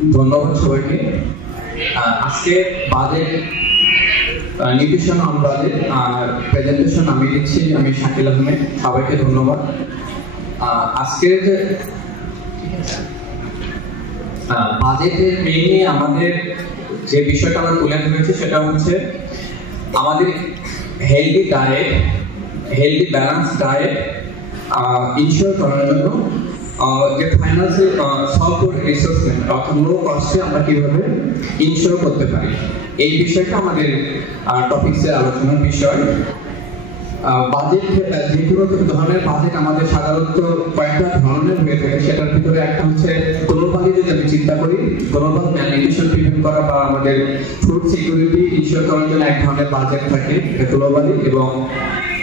ধন্যবাদ সবাইকে। আজকে budget nutrition on budget presentation আমি দিচ্ছি, আমি শাকিল আহমেদ। সবাইকে ধন্যবাদ। আজকের বাজেটের মেইনলি আমাদের যে বিষয়টা আমরা তুলে ধরেছি সেটা হচ্ছে আমাদের healthy diet, healthy balance diet ensure করার জন্য যে ফাইন্যান্সিয়াল স্বল্প রিসোর্সমেন্ট অর্থাৎ লো কস্টে আমরা কিভাবে ইনশিওর করতে পারি, এই বিষয়টা আমাদের টপিক্সের আলোচনার বিষয়। বাজেট, যে কোনো ধরনের বাজেট আমাদের সাধারণত কয়েকটা ধরনের হয়ে থাকে। সেটার ভিতরে একটা হচ্ছে গ্লোবালি, যদি আমি চিন্তা করি গ্লোবাল ম্যালনিউট্রিশন প্রিভেন্ট করা বা আমাদের ফুড সিকিউরিটি ইনশিওর করার জন্য এক ধরনের বাজেট থাকে গ্লোবালি। এবং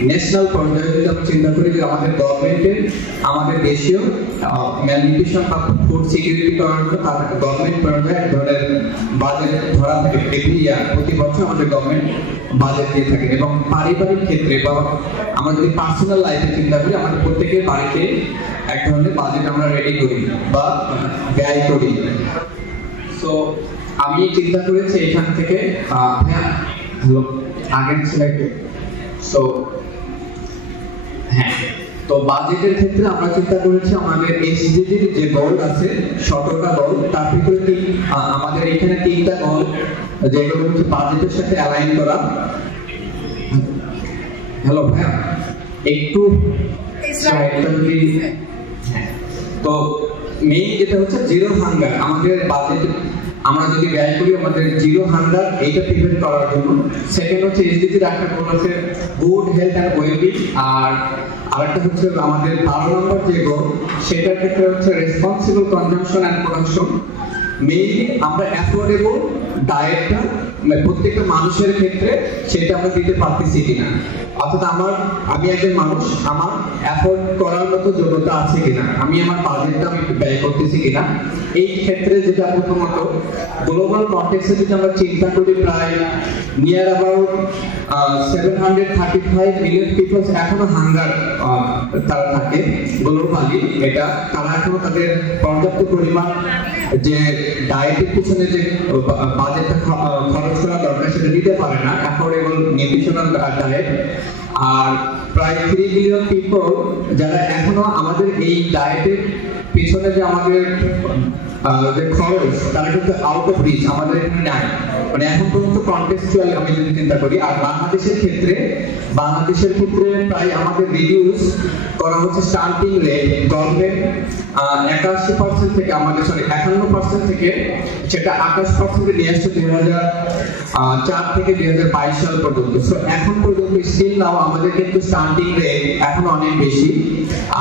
ন্যাশনাল পর্যায়ে যদি আমরা চিন্তা করি যে আমাদের গভর্নমেন্টের, আমাদের দেশীয় ম্যালনিউট্রিশন বা ফুড সিকিউরিটি করার জন্য তার গভর্নমেন্ট পর্যায়ে এক ধরনের বাজেট ধরা থাকে। এভরি ইয়ার, প্রতি বছর আমাদের গভর্নমেন্ট বাজেট দিয়ে থাকে। এবং পারিবারিক ক্ষেত্রে বা আমরা যদি পার্সোনাল লাইফে চিন্তা করি, আমাদের প্রত্যেকের বাড়িতে এক ধরনের বাজেট আমরা রেডি করি বা ব্যয় করি। সো আমি চিন্তা করেছি এখান থেকে হ্যালো আগের স্লাইডে। সো হ্যাঁ, তো বাজেটের ক্ষেত্রে আমরা চিন্তা করেছি আমাদের এসডিজির যে গোল আছে 17টা গোল, তার ভিতরে আমাদের এখানে 3টা গোল যেগুলো হচ্ছে বাজেটের সাথে অ্যালাইন করা। হ্যালো ভাইয়া, একটু তো মেইন যেটা হচ্ছে জিরো হাঙ্গার। আমাদের বাজেট আমরা যদি ব্যয় করি আমাদের জিরো হাঙ্গার, এইটা প্রিভেন্ট করার জন্য। সেকেন্ড হচ্ছে এসডিজির একটা গোল আছে গুড হেলথ অ্যান্ড ওয়েলবিং। আর আরেকটা হচ্ছে আমাদের 12 নম্বর যে গোল, সেটার ক্ষেত্রে হচ্ছে responsible consumption and production. Mainly আমরা অ্যাফোর্ডেবল ডায়েটটা প্রত্যেকটা মানুষের ক্ষেত্রে সেটা আমরা দিতে পারতেছি কিনা, অর্থাৎ আমি একজন মানুষ, আমার অ্যাফোর্ড করার মতো যোগ্যতা আছে কিনা, আমি আমার বাজেটটা আমি ব্যয় করতেছি কিনা। এই ক্ষেত্রে যেটা প্রথমত গ্লোবাল কনটেক্সটে যদি আমরা চিন্তা করি, প্রায় নিয়ার অ্যাবাউট 735 মিলিয়ন পিপল এখনো হাঙ্গার তারা থাকে গ্লোবালি। এটা তারা এখনো তাদের পর্যাপ্ত পরিমাণ যে ডায়েটের পিছনে যে বাজেটটা খরচ করা দরকার সেটা দিতে পারে না, অ্যাফোর্ডেবল নিউট্রিশনাল ডায়েট। আর প্রায় 3 বিলিয়ন পিপল যারা এখনো আমাদের এই ডায়েটের পিছনে যে আমাদের যে খরচ, তারা কিন্তু আউট অফ রিচ, আমাদের এখানে নাই, মানে এখন পর্যন্ত কন্টেক্সচুয়াল আমি যদি চিন্তা করি। আর বাংলাদেশের ক্ষেত্রে প্রায় আমাদের রিডিউস করা হচ্ছে স্টার্টিং রেট গভর্নমেন্ট 81% থেকে আমাদের 51% থেকে সেটা 28% নিয়ে আসছে 2004 থেকে 2022 সাল পর্যন্ত। সো এখন পর্যন্ত স্টিল নাও আমাদের কিন্তু স্টার্টিং রেট এখন অনেক বেশি।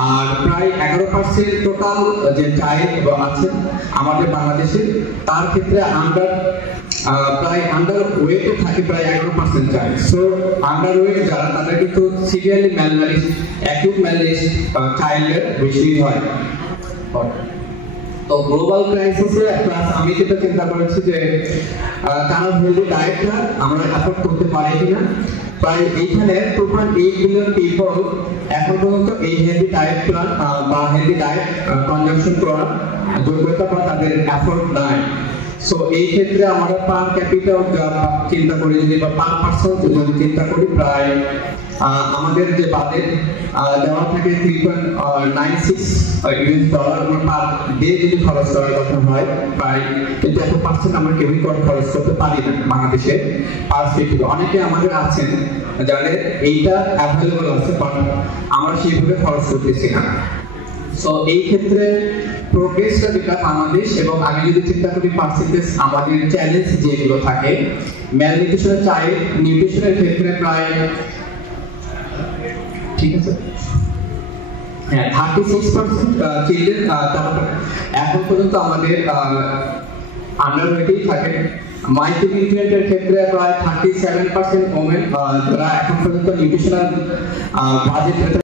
আর প্রায় 11% টোটাল যে চাইল্ড আছে আমাদের বাংলাদেশে, তার ক্ষেত্রে প্রায় আন্ডার ওয়েটে থাকে প্রায় 11% চাইল্ড। সো আন্ডার ওয়েট যারা, তাদের কিন্তু সিভিয়ারলি ম্যালনারিশ, অ্যাকিউট ম্যালনারিশ চাইল্ডের বেশি হয়। তো গ্লোবাল ক্রাইসিসে প্লাস আমি যেটা চিন্তা করেছি যে তারা হেলদি ডায়েটটা আমরা অ্যাফোর্ড করতে পারি কিনা। প্রায় এইখানে 2.8 বিলিয়ন পিপল এখন পর্যন্ত এই হেলদি ডায়েট প্ল্যান বা হেলদি ডায়েট কনজাম্পশন করার যোগ্যতা বা তাদের অ্যাফোর্ড নাই। সো এই ক্ষেত্রে আমরা পার ক্যাপিটা চিন্তা করি যদি বা পার পার্সন যদি চিন্তা করি, প্রায় আমাদের যে বাজেট দেওয়া থাকে 3.96 ইউএস ডলার পার ডে যদি খরচ করার কথা হয়, প্রায় কিন্তু 100% আমরা কেউই খরচ করতে পারি না বাংলাদেশে পার স্টেটে। অনেকে আমাদের আছেন যাদের এইটা অ্যাভেলেবল আছে, বাট আমরা সেইভাবে খরচ করতেছি না। সো এই ক্ষেত্রে প্রোগ্রেসটা যেটা বাংলাদেশ, এবং আমি যদি চিন্তা করি পার্সেন্টেজ আমাদের চ্যালেঞ্জ যেগুলো থাকে ম্যালনিউট্রিশনের চাইল্ড নিউট্রিশনের ক্ষেত্রে প্রায়, ঠিক আছে, হ্যাঁ 36% চিলড্রেন এখন পর্যন্ত আমাদের আন্ডার ওয়েটেই থাকে। মাইক্রোনিউট্রিয়েন্টের ক্ষেত্রে প্রায় 37% ওমেন যারা এখন পর্যন্ত নিউট্রিশনাল বাজেট